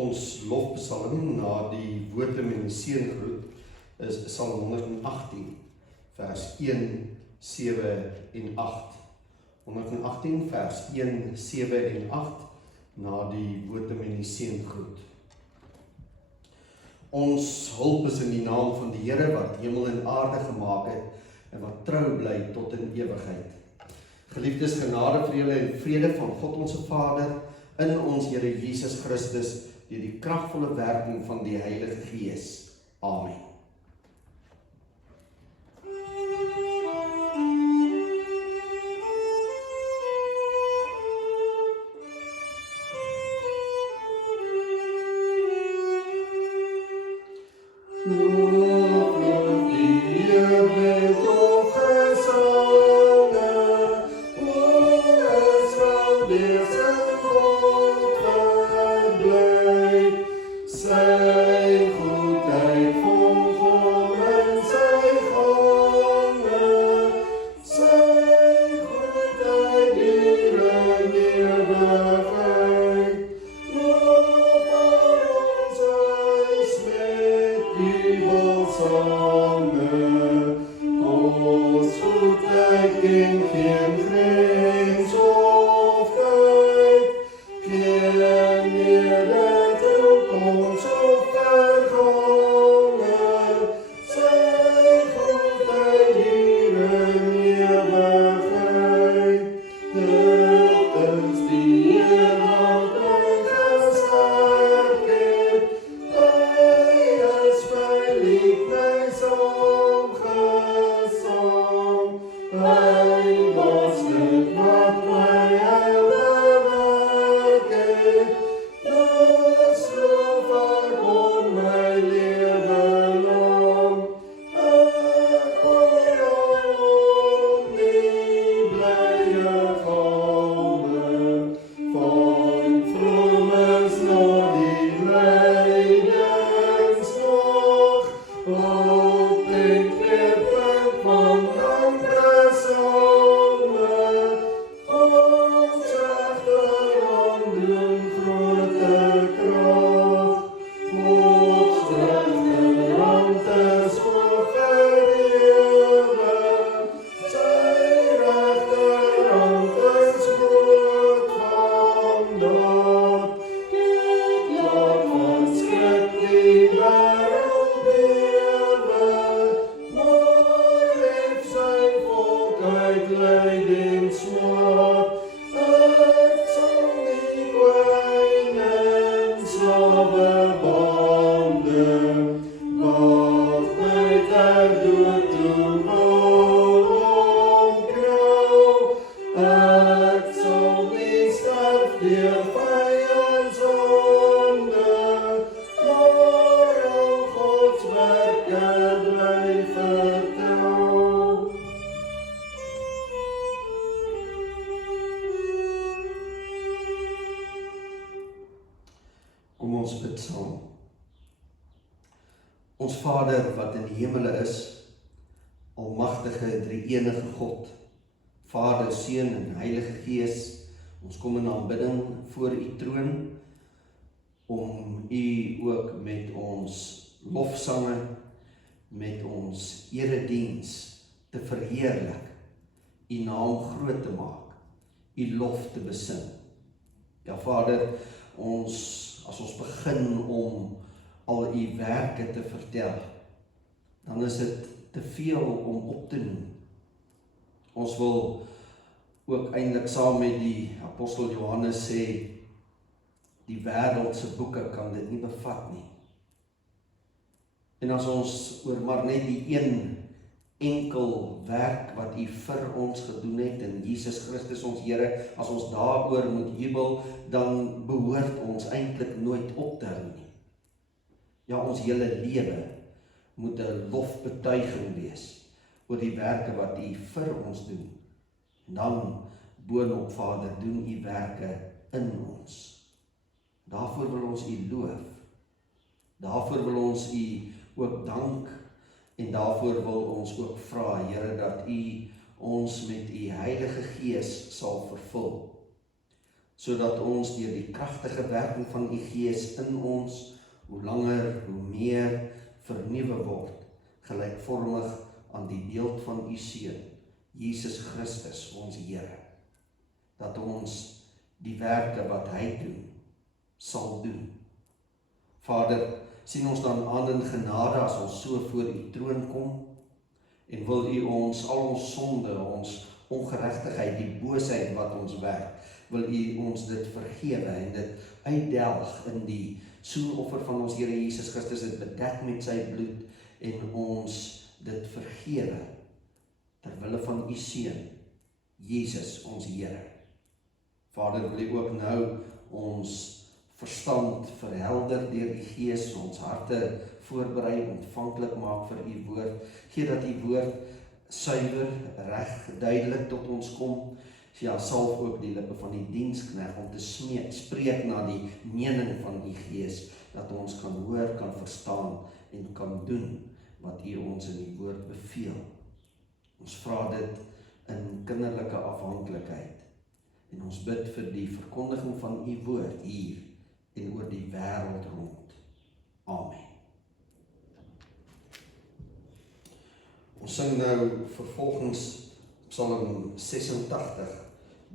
Ons lofpsalm na die Wotum en die Seëngroet is Psalm 118, vers 1, 7 en 8. 118 vers 1, 7 en 8 na die Wotum en die Seëngroet. Ons hulp is in die naam van die Here wat hemel en aarde gemaak het en wat trou bly tot in ewigheid. Geliefdes, genade vir julle en vrede van God ons Vader in ons Here Jesus Christus deur die kragvolle werking van die Heilige Gees. Amen. Kom ons bid saam. Ons Vader wat in die hemele is, almagtige drie-enige God, Vader, Seun en Heilige Gees, ons kom in aanbidding voor U troon om U ook met ons lofsange, met ons erediens te verheerlik, U naam groot te maak, U lof te besing. Ja, Vader, as ons begin om al U werke te vertel, dan is dit te veel om op te noem. Ons wil ook eintlik saam met die apostel Johannes sê, die wêreldse boeke kan dit nie bevat nie. En as ons oor maar net die een enkel werk wat U vir ons gedoen het in Jesus Christus ons Here, as ons daaroor moet jubel, dan behoort ons eintlik nooit op te hou nie. Ja, ons hele lewe moet 'n lofbetuiging wees oor die werke wat U vir ons doen. En dan boonop, Vader, doen U werke in ons. Daarvoor wil ons U loof. Daarvoor wil ons U ook dank en daarvoor wil ons ook vra, Here, dat U ons met U Heilige Gees sal vervul, sodat ons deur die kragtige werking van u Gees in ons hoe langer, hoe meer vernuwe word, gelykvormig aan die beeld van u Seun, Jesus Christus, ons Here, dat ons die werke wat hy doen, sal doen. Vader, sien ons dan aan in genade as ons so voor u troon kom, en wil u ons al ons sonde, ons ongeregtigheid, die boosheid wat ons werk, wil u ons dit vergewe en dit uitdelg in die soenoffer van ons Here Jesus Christus, dit bedek met sy bloed en ons dit vergewe terwille van u Seun, Jesus ons Here. Vader, wil u ook nou ons verstand verhelder deur die Gees, ons harte voorberei, ontvanklik maak vir u woord. Gee dat u woord suiwer, reg, duidelik tot ons kom. Ja, salf ook die lippe van die diensknegt om te spreek na die mening van u Gees, dat ons kan hoor, kan verstaan en kan doen wat u ons in die woord beveel. Ons vra dit in kinderlike afhanklikheid en ons bid vir die verkondiging van u woord hier en oor die wêreld rond. Amen. Ons sing nou vervolgens Psalm 86,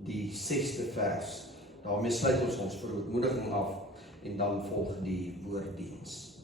die 6de vers. Daarmee sluit ons verootmoediging af en dan volg die woorddiens.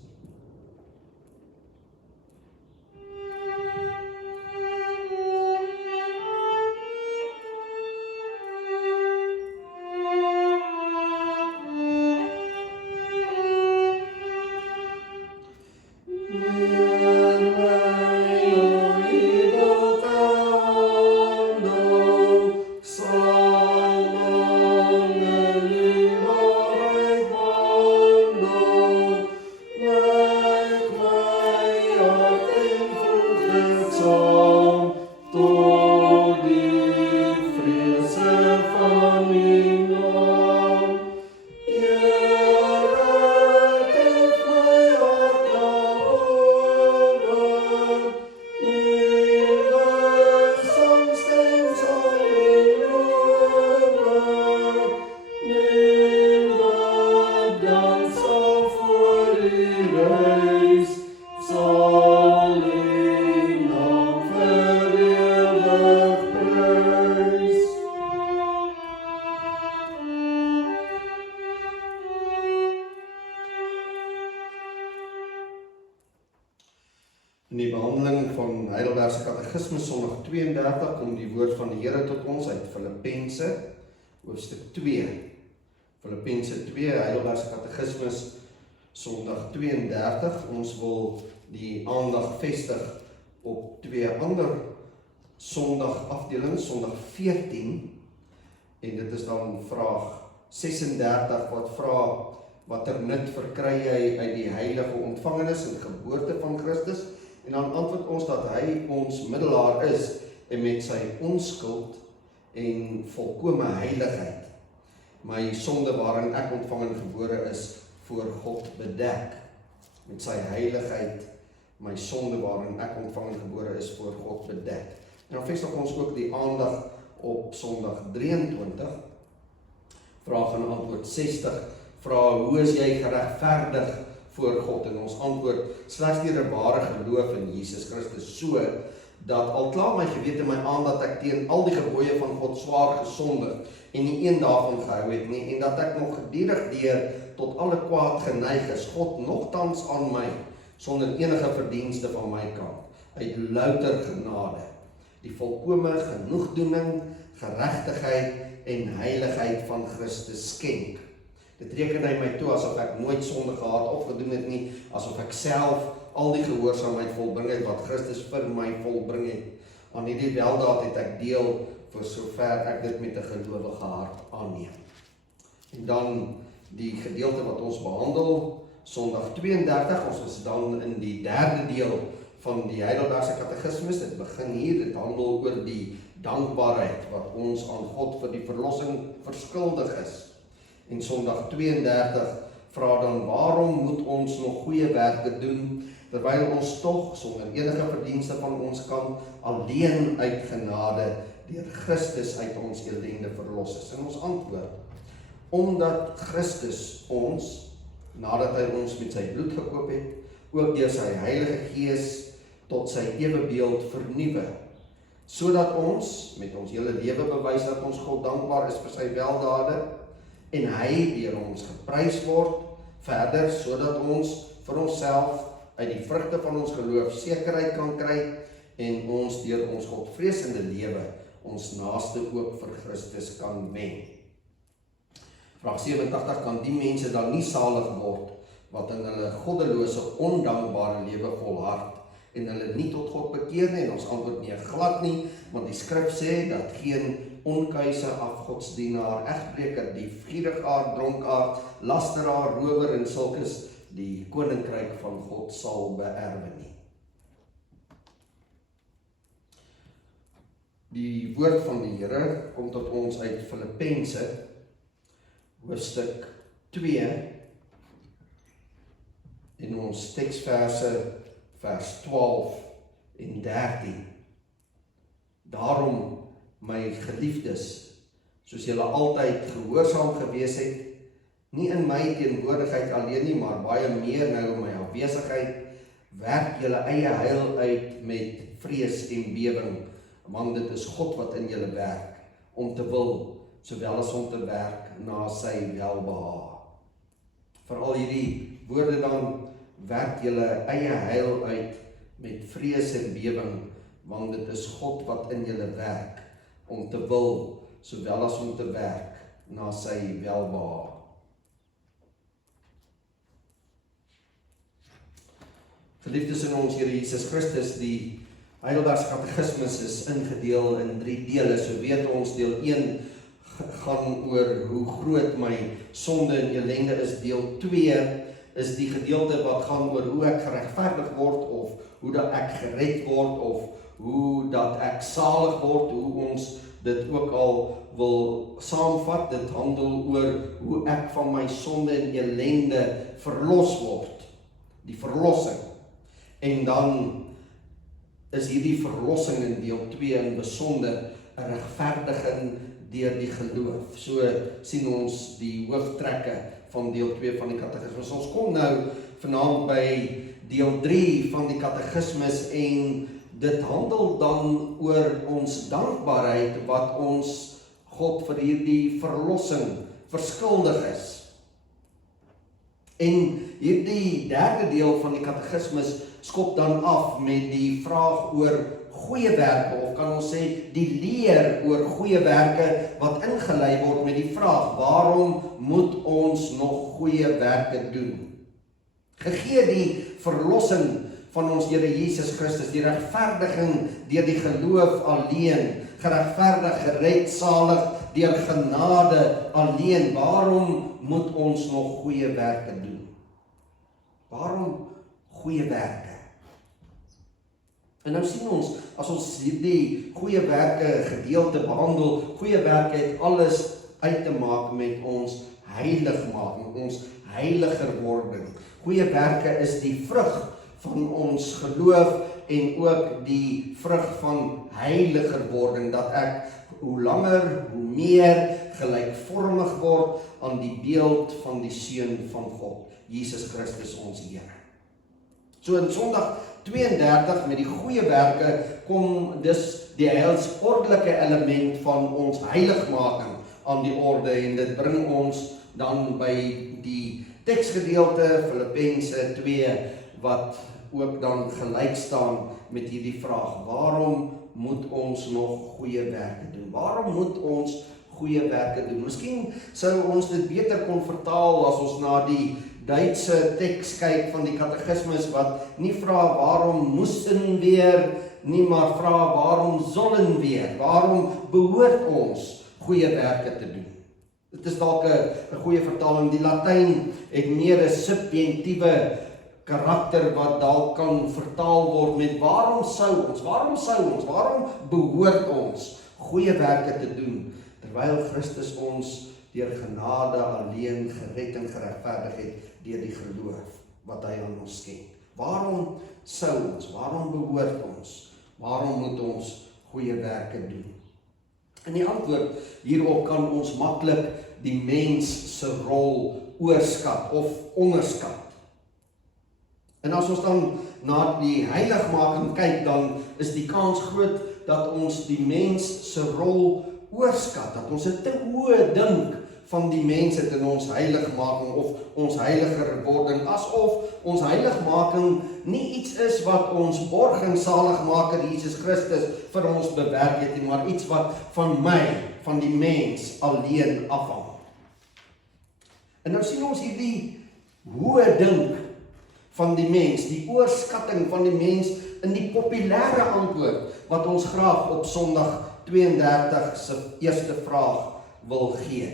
In die behandeling van Heidelbergse Katekismes Sondag 32 kom die woord van die Here tot ons uit Filippense hoofstuk 2. Filippense 2, Heidelbergse Katekismes Sondag 32. Ons wil die aandag vestig op twee ander Sondag afdelings, Sondag 14 en dit is dan vraag 36 wat vra watter nut verkry jy uit die heilige ontvangenis en geboorte van Christus? En dan antwoord ons dat hy ons middelaar is en met sy onskuld en volkome heiligheid my sonde waarin ek ontvang en gebore is voor God bedek. Met sy heiligheid my sonde waarin ek ontvang en gebore is voor God bedek. En dan vestig ons ook die aandag op Sondag 23, vraag en antwoord 60, vra hoe is jy geregverdig voor God, en ons antwoord slegs deur 'n ware geloof in Jesus Christus, so dat al klaar my gewete my aan dat ek teen al die gebooie van God swaar gesondig en nie een daarvan gehou het nie, en dat ek nog gedurig deur tot alle kwaad geneig is, God nogtans aan my sonder enige verdienste van my kant uit louter genade die volkome genoegdoening, geregtigheid en heiligheid van Christus skenk. Dit reken hy my toe asof ek nooit sonde gehad of gedoen het nie, asof ek self al die gehoorsaamheid volbring het wat Christus vir my volbring het. Aan hierdie weldaad het ek deel vir sover ek dit met 'n gelowige hart aanneem. En dan die gedeelte wat ons behandel, Sondag 32, ons is dan in die derde deel van die Heidelbergse Katekismes. Dit begin hier, dit handel oor die dankbaarheid wat ons aan God vir die verlossing verskuldig is. En Sondag 32 vra dan waarom moet ons nog goeie werke doen, terwyl ons tog sonder enige verdienste van ons kant alleen uit genade deur Christus uit ons ellende verlos is. En ons antwoord, omdat Christus ons, nadat hy ons met sy bloed gekoop het, ook deur sy Heilige Gees tot sy ewebeeld vernuwe, sodat ons met ons hele lewe bewys dat ons God dankbaar is vir sy weldade, en hy deur ons geprys word, verder, sodat ons vir onsself uit die vrugte van ons geloof sekerheid kan kry, en ons deur ons Godvreesende lewe ons naaste ook vir Christus kan wen. Vraag 87, kan die mense dan nie salig word, wat in hulle goddelose, ondankbare lewe volhard, en hulle nie tot God bekeer nie? En ons antwoord nee, glad nie, want die skrif sê dat geen onkuise, afgodsdienaar, egbreker, dief, gierigaard, dronkaard, lasteraar, rower en sulkes die koninkryk van God sal beerwe nie. Die woord van die Here kom tot ons uit Filippense, hoofstuk 2, en ons teksverse, vers 12 en 13. Daarom, my geliefdes, soos julle altyd gehoorsaam gewees het, nie in my teenwoordigheid alleen nie, maar baie meer nou in my afwesigheid, werk julle eie heil uit met vrees en bewering, want dit is God wat in julle werk, om te wil, sowel as om te werk na sy welbehae. Veral hierdie woorde dan, werk julle eie heil uit met vrees en bewering, want dit is God wat in julle werk, om te wil, sowel as om te werk na sy welbehae. Geliefdes in ons Here Jesus Christus, die Heidelbergse Katekismus is ingedeel in 3 dele. So weet ons, deel 1 gaan oor hoe groot my sonde en ellende is. Deel 2 is die gedeelte wat gaan oor hoe ek geregverdig word, of hoe dat ek gered word, of hoe dat ek salig word, hoe ons dit ook al wil saamvat. Dit handel oor hoe ek van my sonde en ellende verlos word. Die verlossing. En dan is hierdie verlossing in deel 2 in besonder 'n regverdiging deur die geloof. So sien ons die hooftrekke van deel 2 van die katekismus. Ons kom nou vanaand by deel 3 van die katekismus, en dit handel dan oor ons dankbaarheid wat ons God vir hierdie verlossing verskuldig is. En hierdie derde deel van die katekismus skop dan af met die vraag oor goeie werke, of kan ons sê die leer oor goeie werke wat ingelei word met die vraag, waarom moet ons nog goeie werke doen? Gegee die verlossing van ons Here Jesus Christus, die regverdiging deur die geloof alleen, geregverdig, gered, salig deur genade alleen, waarom moet ons nog goeie werke doen? Waarom goeie werke? En nou sien ons, as ons hierdie goeie werke gedeelte behandel, goeie werke het alles uit te maak met ons heiligmaking, ons heiliger wording. Goeie werke is die vrug van ons geloof en ook die vrug van heiliger wording, dat ek hoe langer, hoe meer gelykvormig word aan die beeld van die Seun van God, Jesus Christus ons Here. So in Sondag 32 met die goeie werke kom dus die heilsordelike element van ons heiligmaking aan die orde, en dit bring ons dan by die teksgedeelte Filippense 2 wat ook dan gelyk staan met hierdie vraag, waarom moet ons nog goeie werke doen? Waarom moet ons goeie werke doen? Miskien sou ons dit beter kon vertaal as ons na die Duitse teks kyk van die katekismus, wat nie vra waarom moesten weer nie, maar vra waarom sollen weer? Waarom behoort ons goeie werke te doen? Dit is dalk 'n goeie vertaling. Die Latyn het meer 'n subjentiewe karakter wat dalk kan vertaal word met waarom sou ons, waarom behoort ons goeie werke te doen, terwyl Christus ons deur genade alleen gered en geregverdig het deur die geloof wat hy aan ons skenk. Waarom sou ons, waarom behoort ons, waarom moet ons goeie werke doen? En die antwoord hierop kan ons maklik die mens se rol oorskat of onderskat. En as ons dan na die heiligmaking kyk, dan is die kans groot dat ons die mens se rol oorskat, dat ons 'n te hoë dink van die mens het in ons heiligmaking of ons heiliger wording, asof ons heiligmaking nie iets is wat ons borg en saligmaker Jesus Christus vir ons bewerk het nie, maar iets wat van my, van die mens alleen afhang. En nou sien ons hierdie hoë dink van die mens, die oorskatting van die mens in die populêre antwoord wat ons graag op Sondag 32 se eerste vraag wil gee.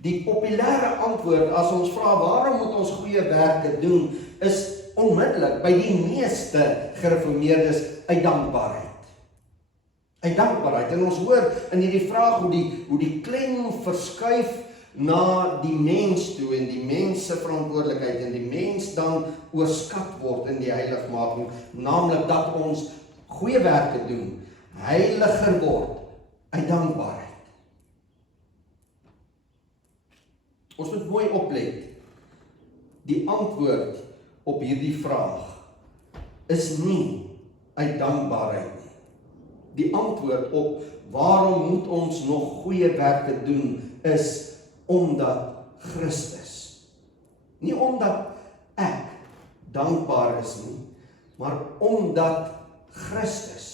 Die populêre antwoord as ons vra waarom moet ons goeie werke doen, is onmiddellik by die meeste gereformeerdes uit dankbaarheid. Uit dankbaarheid. En ons hoor in hierdie vraag hoe die klem verskuif na die mens toe en die mens se verantwoordelikheid en die mens dan oorskat word in die heiligmaking, naamlik dat ons goeie werke doen, heiliger word uit dankbaarheid. Ons moet mooi oplet. Die antwoord op hierdie vraag is nie uit dankbaarheid nie. Die antwoord op waarom moet ons nog goeie werke doen is omdat Christus. Nie omdat ek dankbaar is nie, maar omdat Christus.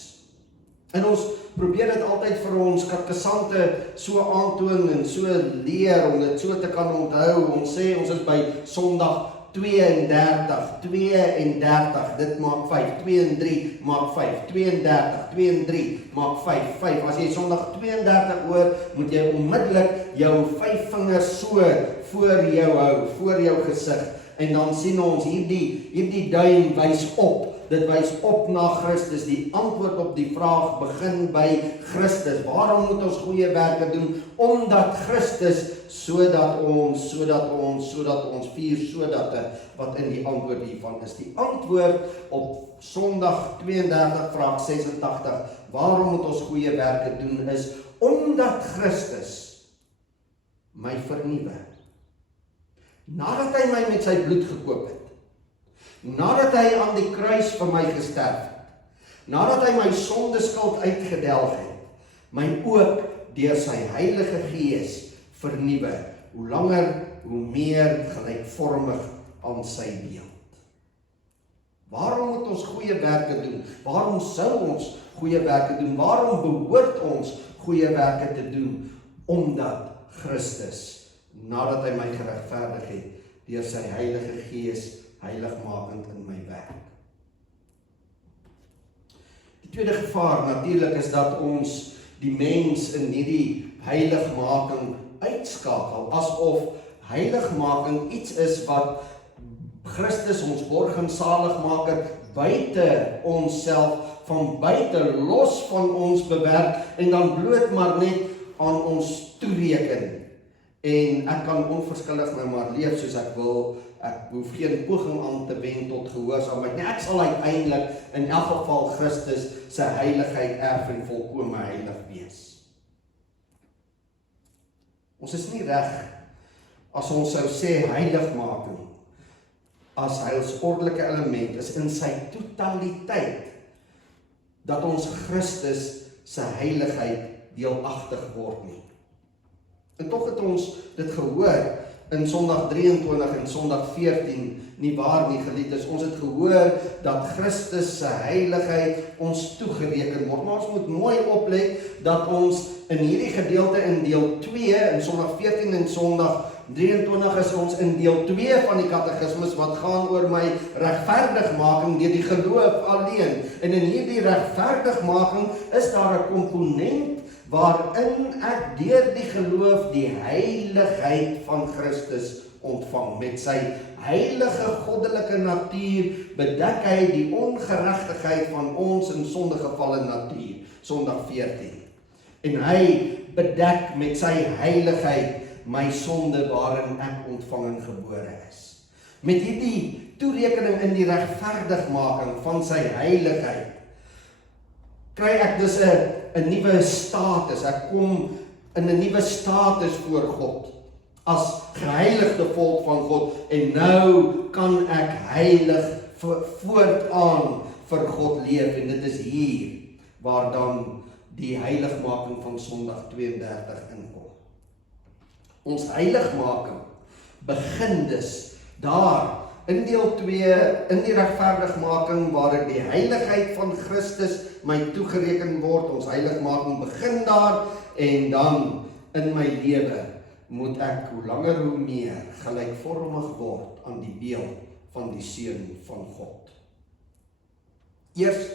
En ons probeer dit altyd vir ons katekesante so aantoon en so leer om dit so te kan onthou. Ons sê ons is by Sondag 32, dit maak 5, 2 en 3 maak 5, 32, 2 en 3 maak 5, 5. As jy Sondag 32 hoor, moet jy onmiddellik jou 5 vingers so voor jou hou, voor jou gesig. En dan sien ons hierdie duim wys op. Dit wys op na Christus. Die antwoord op die vraag begin by Christus. Waarom moet ons goeie werke doen? Omdat Christus, sodat ons wat in die antwoord hiervan is. Die antwoord op Sondag 32 vraag 86, waarom moet ons goeie werke doen, is omdat Christus my vernuwe. Nadat hy my met sy bloed gekoop het, nadat hy aan die kruis vir my gesterf het, nadat hy my sondeskuld uitgedelg het, my ook deur sy Heilige Gees vernuwe, hoe langer, hoe meer gelykvormig aan sy beeld. Waarom moet ons goeie werke doen? Waarom sou ons goeie werke doen? Waarom behoort ons goeie werke te doen? Omdat Christus, nadat hy my geregverdig het, deur sy Heilige Gees heiligmakend in my werk. Die tweede gevaar natuurlik is dat ons die mens in hierdie heiligmaking uitskakel, asof heiligmaking iets is wat Christus ons borg en saligmaker buite onsself, van buite los van ons bewerk en dan bloot maar net aan ons toereken. En ek kan onverskillig nou maar leef soos ek wil, ek hoef geen poging aan te wend tot gehoorsaamheid nie. Ek sal uiteindelik in elk geval Christus sy heiligheid erf en volkome heilig wees. Ons is nie reg as ons sou sê heiligmaking as heilsordelike element is in sy totaliteit dat ons Christus sy heiligheid deelagtig word nie. En tog het ons dit gehoor in Sondag 23 en Sondag 14 nie waar nie, geliefdes. Ons het gehoor dat Christus se heiligheid ons toegereken word. Maar ons moet mooi oplet dat ons in hierdie gedeelte in deel 2, in Sondag 14 en Sondag 23 is ons in deel 2 van die katekismes wat gaan oor my regverdigmaking deur die geloof alleen. En in hierdie regverdigmaking is daar 'n komponent waarin ek deur die geloof die heiligheid van Christus ontvang. Met sy heilige goddelike natuur bedek hy die ongeregtigheid van ons in sondegevalle natuur. Sondag 14. En hy bedek met sy heiligheid my sonde waarin ek ontvang en gebore is. Met hierdie toerekening in die regverdigmaking van sy heiligheid kry ek dus 'n 'n nuwe status. Ek kom in 'n nuwe status voor God as geheiligde volk van God en nou kan ek heilig voortaan vir God leef en dit is hier waar dan die heiligmaking van Sondag 32 inkom. Ons heiligmaking begin dus daar in deel 2, in die regverdigmaking waar ek die heiligheid van Christus my toegereken word. Ons heiligmaking begin daar en dan in my lewe moet ek hoe langer hoe meer gelykvormig word aan die beeld van die Seun van God. Eers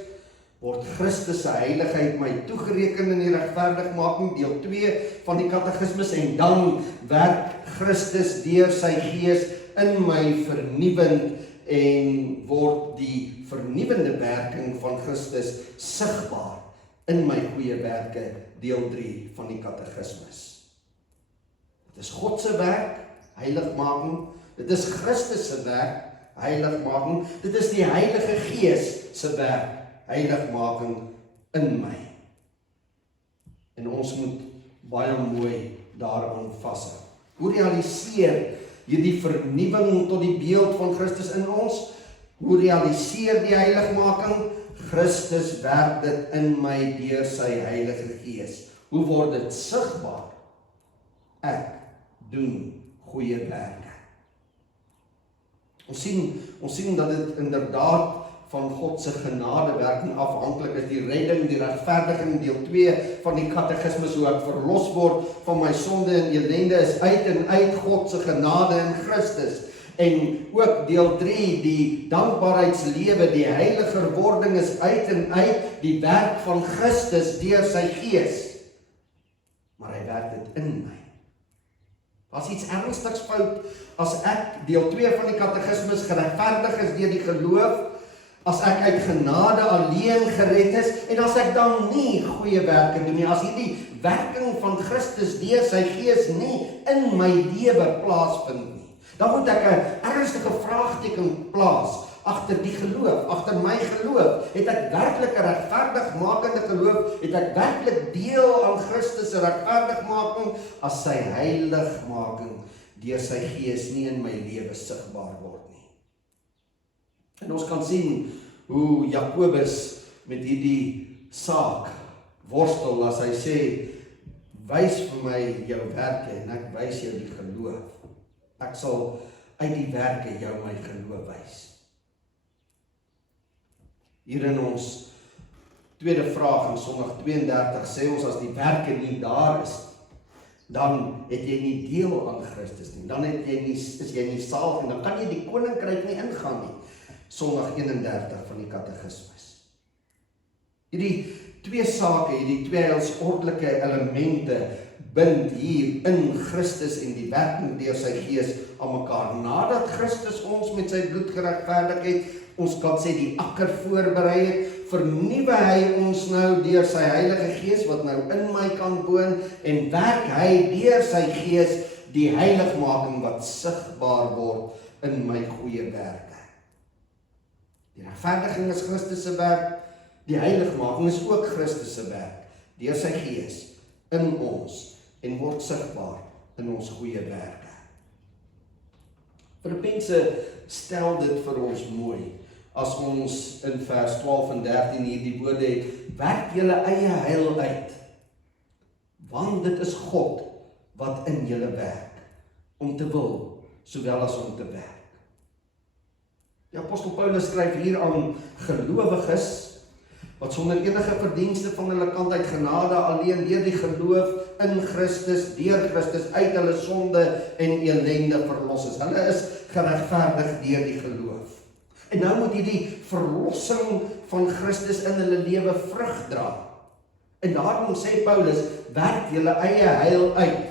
word Christus se heiligheid my toegereken in die regverdigmaking, deel 2 van die katekismes, en dan werk Christus deur sy Gees in my vernuwend en word die vernuwende werking van Christus sigbaar in my goeie werke, deel 3 van die katekismes. Dit is God se werk, heiligmaking. Dit is Christus se werk, heiligmaking. Dit is die Heilige Gees se werk, heiligmaking in my. En ons moet baie mooi daaraan vashou. Hoe realiseer hierdie vernuwing tot die beeld van Christus in ons? Hoe realiseer die heiligmaking? Christus werk dit in my deur sy Heilige Gees. Hoe word dit sigbaar? Ek doen goeie werke. Ons sien dat dit inderdaad van God se genadewerking afhanklik is, die redding, die regverdiging, deel 2 van die katekismes, hoe ek verlos word van my sonde en ellende, is uit en uit God se genade in Christus. En ook deel 3, die dankbaarheidslewe, die heiliger wording is uit en uit die werk van Christus deur sy Gees. Maar hy werk dit in my. As iets ernstigs fout, as ek deel 2 van die katekismes geregverdig is deur die geloof, as ek uit genade alleen gered is, en as ek dan nie goeie werke doen nie, as hierdie werking van Christus deur sy Gees nie in my lewe plaasvind nie, dan moet ek 'n ernstige vraagteken plaas agter die geloof, agter my geloof. Het ek werklik 'n regverdigmakende geloof? Het ek werklik deel aan Christus se regverdigmaking as sy heiligmaking deur sy Gees nie in my lewe sigbaar word nie? En ons kan sien hoe Jakobus met hierdie saak worstel as hy sê, wys vir my jou werke en ek wys jou die geloof. Ek sal uit die werke jou my geloof wys. Hier in ons tweede vraag in Sondag 32 sê ons, as die werke nie daar is, dan het jy nie deel aan Christus nie. Dan is jy nie salig en dan kan jy die koninkryk nie ingaan nie. Sondag 31 van die katekismes. Hierdie twee sake, hierdie twee heilsordelike elemente bind hier in Christus en die werking deur sy Gees aan mekaar. Nadat Christus ons met sy bloed geregverdig het, ons kan sê die akker voorberei het, vernuwe hy ons nou deur sy Heilige Gees wat nou in my kan woon en werk hy deur sy Gees die heiligmaking wat sigbaar word in my goeie werke. Die regverdiging is Christus se werk, die heiligmaking is ook Christus se werk deur sy Gees in ons en word sigbaar in ons goeie werke. Filippense stel dit vir ons mooi as ons in vers 12 en 13 hier die woorde het, werk julle eie heil uit, want dit is God wat in julle werk, om te wil, sowel as om te werk. Die apostel Paulus skryf hier aan gelowiges, wat sonder enige verdienste van hulle kant uit genade alleen deur die geloof in Christus, deur Christus uit hulle sonde en ellende verlos is. Hulle is geregverdig deur die geloof. En nou moet hierdie verlossing van Christus in hulle lewe vrug dra. En daarom sê Paulus, werk julle eie heil uit.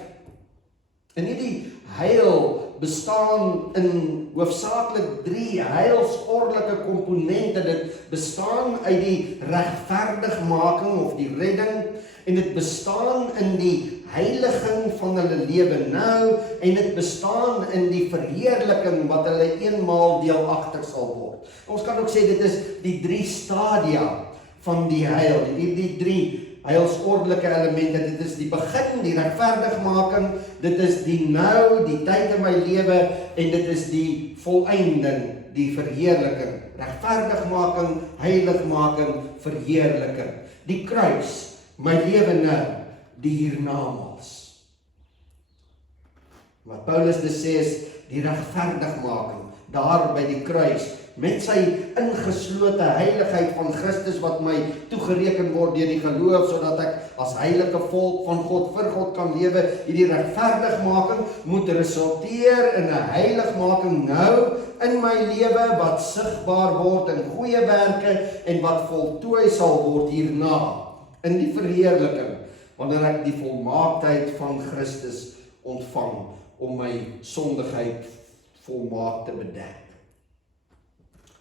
En hierdie heil bestaan in hoofsaaklik 3 heilsordelike komponente. Dit bestaan uit die regverdigmaking of die redding, en dit bestaan in die heiliging van hulle lewe nou, en dit bestaan in die verheerliking wat hulle eenmaal deelagtig sal word. Ons kan ook sê dit is die 3 stadia van die heil, die 3 heilsordelike elemente, dit is die begin, die regverdigmaking, dit is die nou, die tyd in my lewe, en dit is die volëinding, die verheerliking, regverdigmaking, heiligmaking, verheerliking, die kruis, my lewe nou, die hiernamaals. Wat Paulus dus sê is, die regverdigmaking, daar by die kruis, met sy ingeslote heiligheid van Christus wat my toegereken word deur die geloof, sodat ek as heilige volk van God vir God kan lewe. Hierdie regverdigmaking moet resulteer in 'n heiligmaking nou in my lewe wat sigbaar word in goeie werke en wat voltooi sal word hierna in die verheerliking, wanneer ek die volmaaktheid van Christus ontvang om my sondigheid volmaak te bedek.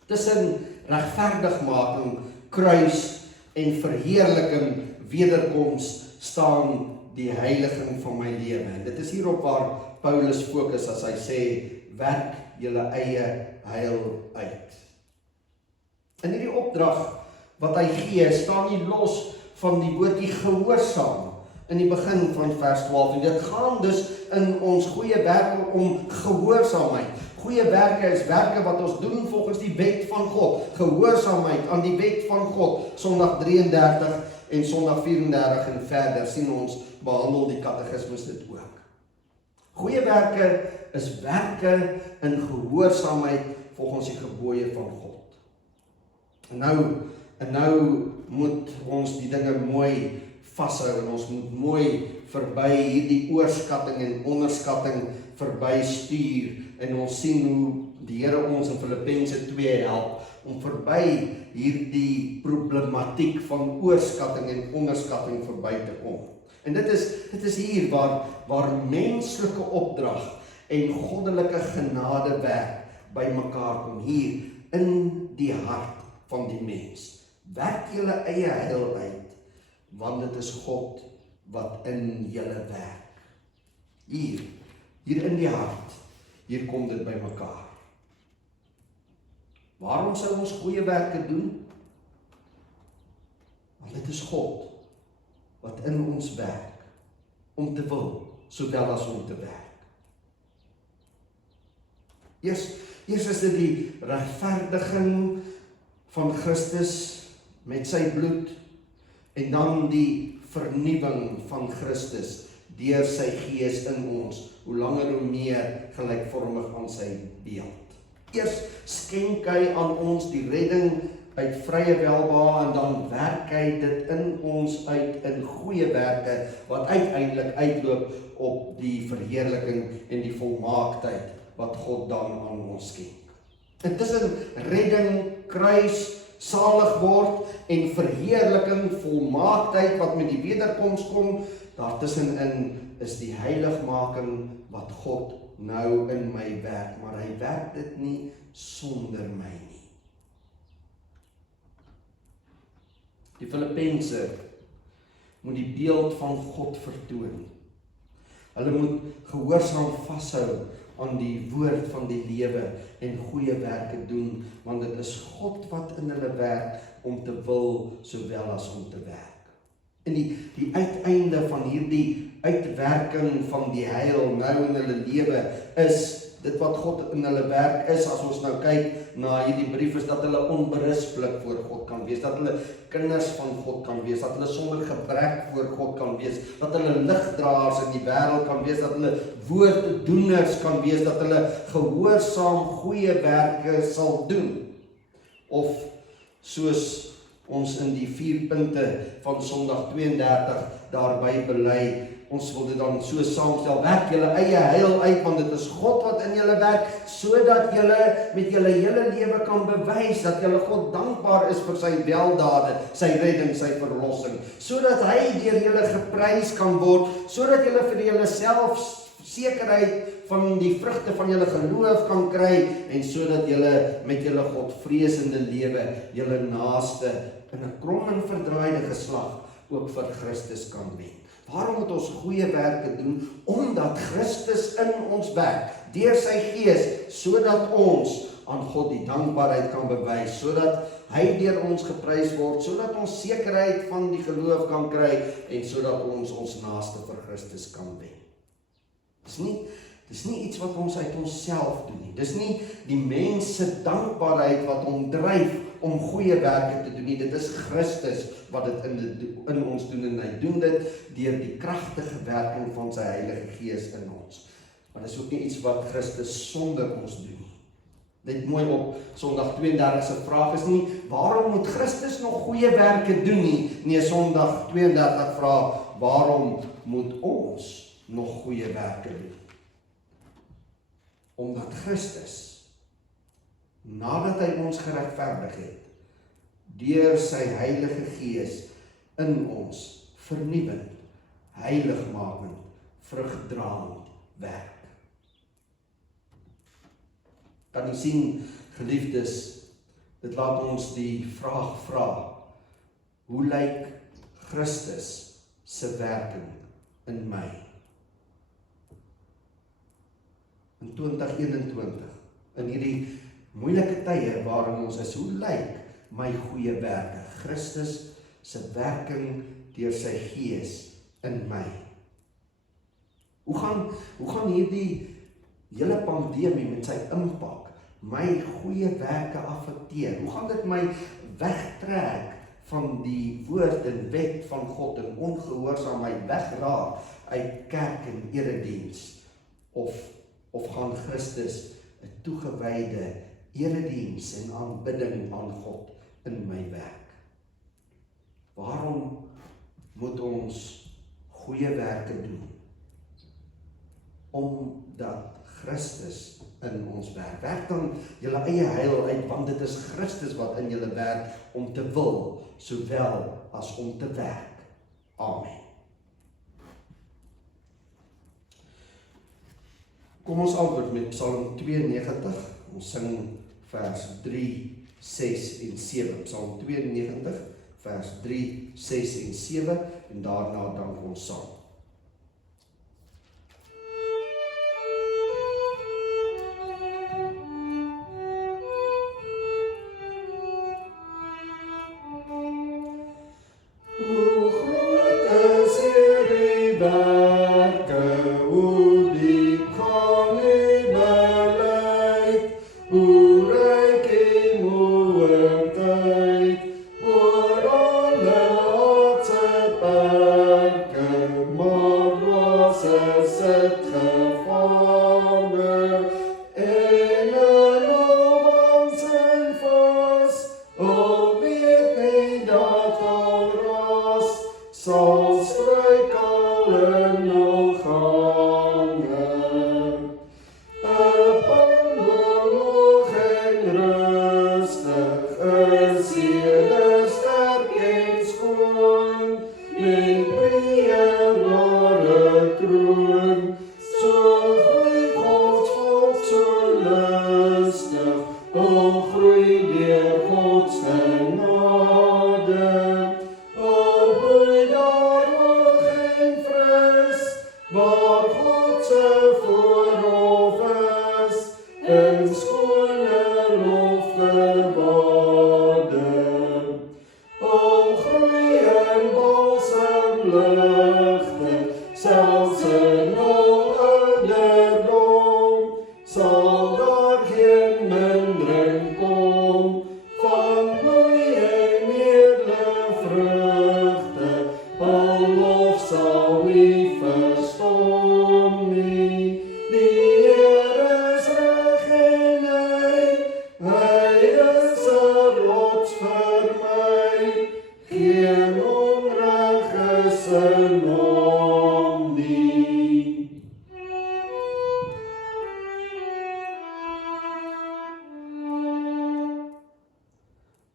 Tussen regverdigmaking, kruis en verheerliking, wederkoms, staan die heiliging van my lewe. En dit is hierop waar Paulus fokus as hy sê, werk julle eie heil uit. In hierdie opdrag wat hy gee, staan nie los van die woordjie gehoorsaam in die begin van vers 12. En dit gaan dus in ons goeie werke om gehoorsaamheid. Goeie werke is werke wat ons doen volgens die wet van God. Gehoorsaamheid aan die wet van God. Sondag 33 en Sondag 34 en verder sien ons behandel die katekismus dit ook. Goeie werke is werke in gehoorsaamheid volgens die gebooie van God. En nou moet ons die dinge mooi vashou en ons moet mooi verby hierdie oorskatting en onderskatting verby stuur en ons sien hoe die Here ons in Filippense 2 help om verby hierdie problematiek van oorskatting en onderskatting verby te kom. En dit is hier waar menslike opdrag en goddelike genade werk by mekaar kom, hier in die hart van die mens. Werk julle eie heil uit, want dit is God wat in julle werk. Hier in die hart, hier kom dit by mekaar. Waarom sou ons goeie werke doen? Want dit is God wat in ons werk, om te wil, sowel as om te werk. Eers is dit die regverdiging van Christus met sy bloed, en dan die vernuwing van Christus deur sy gees in ons, hoe langer hoe meer gelykvormig aan sy beeld. Eers skenk hy aan ons die redding uit vrye welbehae en dan werk hy dit in ons uit in goeie werke wat uiteindelik uitloop op die verheerliking en die volmaaktheid wat God dan aan ons skenk. Intussen redding, kruis, salig word en verheerliking, volmaaktheid wat met die wederkoms kom, daartussenin is die heiligmaking wat God nou in my werk, maar hy werk dit nie sonder my nie. Die Filippense moet die beeld van God vertoon. Hulle moet gehoorsaam vashou aan die woord van die lewe en goeie werke doen, want dit is God wat in hulle werk om te wil sowel as om te werk. En die uiteinde van hierdie uitwerking van die heil nou in hulle lewe is dit wat God in hulle werk is. As ons nou kyk na hierdie brief, is dat hulle onberispelik voor God kan wees, dat hulle kinders van God kan wees, dat hulle sonder gebrek voor God kan wees, dat hulle ligdraers in die wêreld kan wees, dat hulle woorddoeners kan wees, dat hulle gehoorsaam goeie werke sal doen. Of soos ons in die 4 punte van Sondag 32 daarby bely, ons wil dit dan so saamstel, werk julle eie heil uit, want dit is God wat in julle werk, sodat julle met julle hele lewe kan bewys, dat julle God dankbaar is vir sy weldade, sy redding, sy verlossing, sodat hy deur julle geprys kan word, sodat julle vir julle self sekerheid van die vrugte van julle geloof kan kry, en sodat julle met julle Godvreesende lewe, julle naaste in 'n krom en verdraaide geslag ook vir Christus kan wen. Waarom moet ons goeie werke doen? Omdat Christus in ons werk, deur sy Gees, sodat ons aan God die dankbaarheid kan bewys, sodat hy deur ons geprys word, sodat ons sekerheid van die geloof kan kry, en sodat ons naaste vir Christus kan wen. Dis nie iets wat ons uit onsself doen nie. Dis nie die mens se dankbaarheid wat hom dryf om goeie werke te doen nie. Dit is Christus wat dit in ons doen, en hy doen dit deur die kragtige werking van sy Heilige Gees in ons. Maar dis ook nie iets wat Christus sonder ons doen nie. Let mooi op, Sondag 32 se vraag is nie, waarom moet Christus nog goeie werke doen nie? Nee, Sondag 32 vra, waarom moet ons nog goeie werke doen? Omdat Christus, nadat hy ons geregverdig het, deur sy Heilige Gees in ons vernuwend, heiligmakend, vrugdraend werk. Kan jy sien, geliefdes, dit laat ons die vraag vra, hoe lyk Christus se werking in my? In 2021, in hierdie moeilike tye waarin ons is, hoe lyk my goeie werke? Christus se werking deur sy Gees in my. Hoe gaan hierdie hele pandemie met sy impak my goeie werke affekteer? Hoe gaan dit my wegtrek van die woord en wet van God en ongehoorsaamheid wegraak uit kerk en erediens? Of gaan Christus 'n toegewyde erediens en aanbidding aan God in my werk? Waarom moet ons goeie werke doen? Omdat Christus in ons werk. Werk dan julle eie heil uit, want dit is Christus wat in julle werk om te wil, sowel as om te werk. Amen. Kom ons antwoord met Psalm 92, ons sing vers 3, 6 en 7. Psalm 92, vers 3, 6 en 7, en daarna dank ons saam.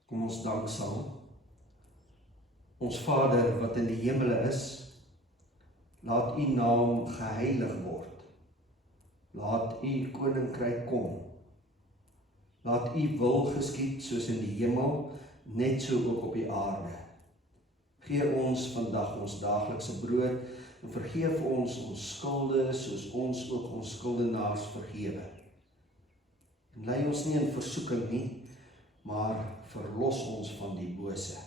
Kom ons dank saam. Ons Vader wat in die hemele is, laat u naam geheilig word. Laat u koninkryk kom. Laat u wil geskied soos in die hemel, net so ook op die aarde. Gee ons vandag ons daaglikse brood en vergeef ons skulde, soos ons ook ons skuldenaars vergewe. En lei ons nie in versoeking nie, maar verlos ons van die bose.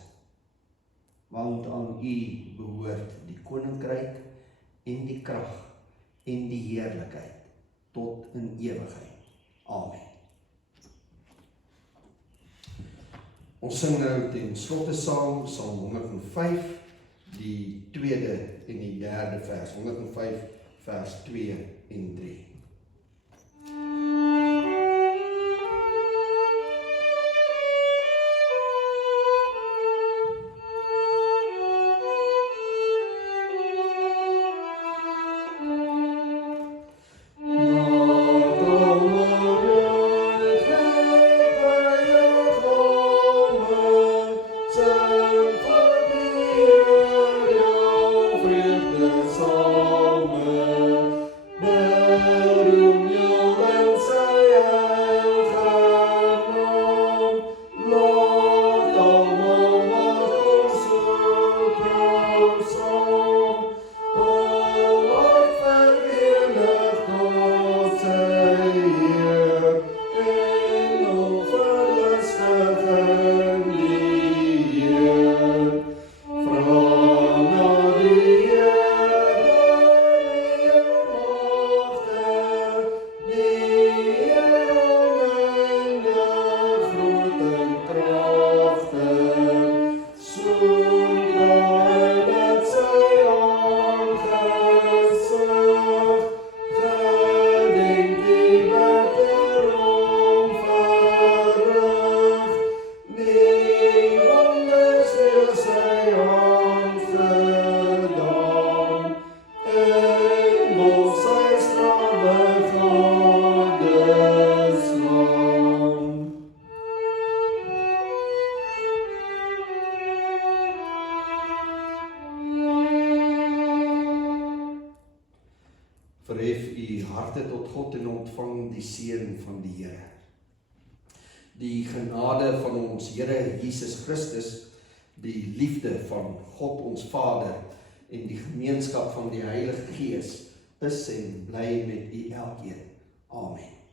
Want aan U behoort die koninkryk en die krag en die heerlikheid tot in ewigheid. Amen. Ons sing nou ten slotte saam Psalm 105, die tweede en die derde vers. 105 vers 2 en 3. Verhef u harte tot God en ontvang die seën van die Here. Die genade van ons Here Jesus Christus, die liefde van God ons Vader en die gemeenskap van die Heilige Gees is en bly met u elkeen. Amen.